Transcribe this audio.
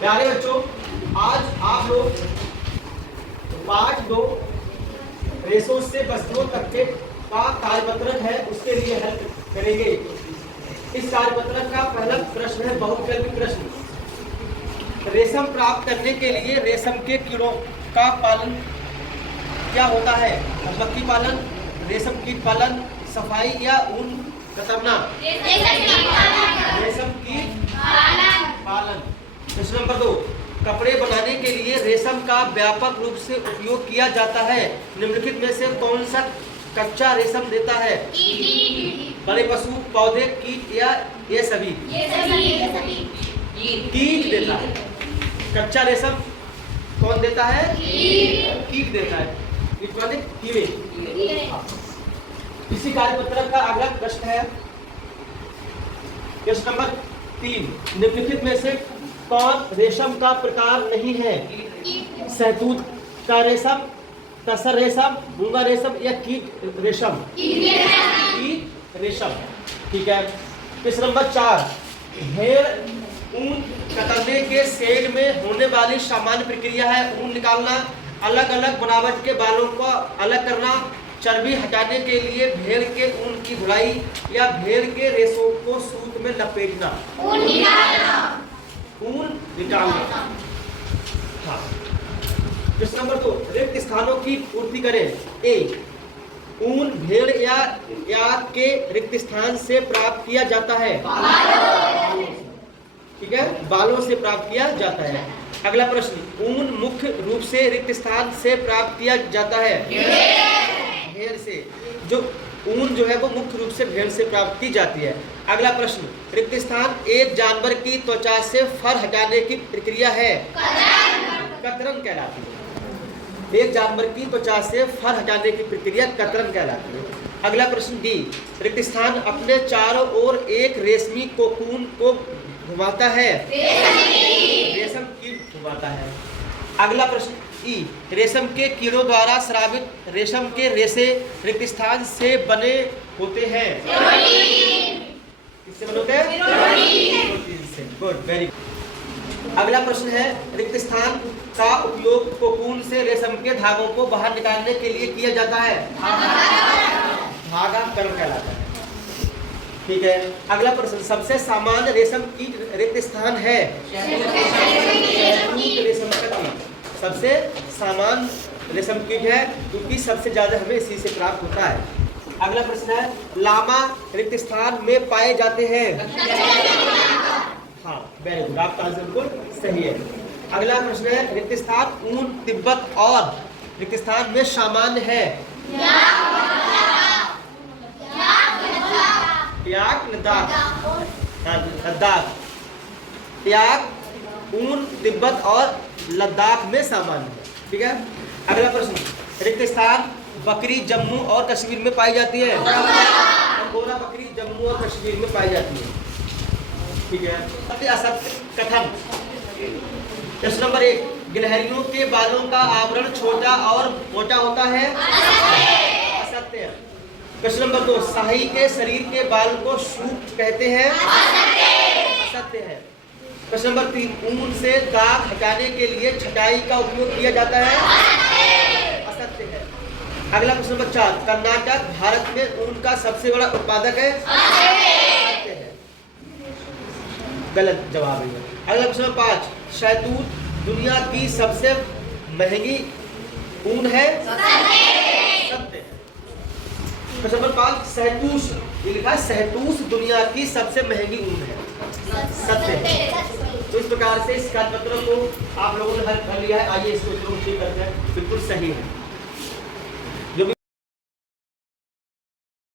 प्यारे बच्चों, आज आप लोग पार्ट 2 रेशों से वस्तुओं तक के का कार्यपत्रक है, उसके लिए हेल्प करेंगे। इस कार्यपत्रक का पहला प्रश्न है बहुविकल्पी प्रश्न। रेशम प्राप्त करने के लिए रेशम के कीड़ों का पालन क्या होता है? मधुमक्खी पालन, रेशम कीट पालन, सफाई या ऊन कतरना? रेशम कीट पालन। प्रश्न नंबर 2, कपड़े बनाने के लिए रेशम का व्यापक रूप से उपयोग किया जाता है। निम्नलिखित में से कौन सा कच्चा रेशम देता है? बड़े पशु, पौधे, कीट या ये सभी? कीट देता है। कच्चा रेशम कौन देता है? कीट देता है। कीट माने कीड़े। इसी कार्यपत्रक का अगला प्रश्न है प्रश्न नंबर 3, निम्नलिखित में से कौन रेशम का प्रकार नहीं है? सहतूत का रेशम, तसर रेशम, मूंगा रेशम या कीट रेशम? कीट रेशम। ठीक है। प्रश्न नंबर 4, भेड़ ऊन कतरने के शेड में होने वाली सामान्य प्रक्रिया है। ऊन निकालना, अलग अलग बनावट के बालों को अलग करना, चर्बी हटाने के लिए भेड़ के ऊन की धुलाई या भेड़ के रेशों को सूत में लपेटना? ऊन निकालना। हाँ। प्रश्न नंबर 2, रिक्त स्थानों की पूर्ति करें। ए, ऊन भेड़ या के रिक्त स्थान से प्राप्त किया जाता है। ठीक है, बालों से प्राप्त किया जाता है। अगला प्रश्न, ऊन मुख्य रूप से रिक्त स्थान से प्राप्त किया जाता है। भेड़ से। जो ऊन जो है वो मुख्य रूप से भेड़ से प्राप्त की जाती है। अगला प्रश्न, रिक्त स्थान एक जानवर की त्वचा से फर हटाने की प्रक्रिया है। कतरन कहलाती है। एक जानवर की त्वचा से फर हटाने की प्रक्रिया कतरन कहलाती है। अगला प्रश्न डी, रिक्त स्थान अपने चारों ओर एक रेशमी कोकून को घुमाता है। रेशम कीट घुमाता है। अगला प्रश्न ई, रेशम के कीड़ों द्वारा स्रावित रेशम के रेशे रिक्त स्थान से बने होते हैं। किससे बने होते हैं? प्रोटीन से। Good, very good. अगला प्रश्न है, रिक्त स्थान का उपयोग कोकून से रेशम के धागों को बाहर निकालने के लिए किया जाता है। धागा कर्म कहलाता है। ठीक है। अगला प्रश्न, सबसे सामान्य रेशम कीट रिक्त स्थान है। रेशम का कीट सबसे सामान्य रेशम कीट है, क्योंकि सबसे ज्यादा हमें इसी से प्राप्त होता है। अगला प्रश्न है, लामा रिक्त स्थान में पाए जाते हैं। हाँ, वेरी गुड, आपका आंसर बिल्कुल सही है। अगला प्रश्न है, रिक्त स्थान ऊन, तिब्बत और रिक्त स्थान में सामान्य है। लद्दाख, ऊन, तिब्बत और लद्दाख में सामान्य है। ठीक है। अगला प्रश्न, रिक्त स्थान बकरी जम्मू और कश्मीर में पाई जाती है। अंगोरा बकरी जम्मू और कश्मीर में पाई जाती है। ठीक है। सत्य असत्य कथन। प्रश्न नंबर 1, गिलहरियों के बालों का आवरण छोटा और मोटा होता है। असत्य। प्रश्न नंबर 2, शाही के शरीर के बाल को सूप कहते हैं। असत्य है। प्रश्न नंबर 3, ऊन से दाग हटाने के लिए छटाई का उपयोग किया जाता है। असत्य है। अगला प्रश्न नंबर 4, कर्नाटक भारत में ऊन का सबसे बड़ा उत्पादक है। असत्य है। गलत जवाब है। अगला प्रश्न नंबर 5, शहतूत दुनिया की सबसे महंगी ऊन है। सत्य। प्रश्न नंबर 5, सहतूश, ये लिखा है सहतूश दुनिया की सबसे महंगी ऊन है। सत्य। तो इस प्रकार से इस कार्यपत्र को आप लोगों ने हल कर लिया है। आइए इसको चेक करते हैं। बिल्कुल सही है।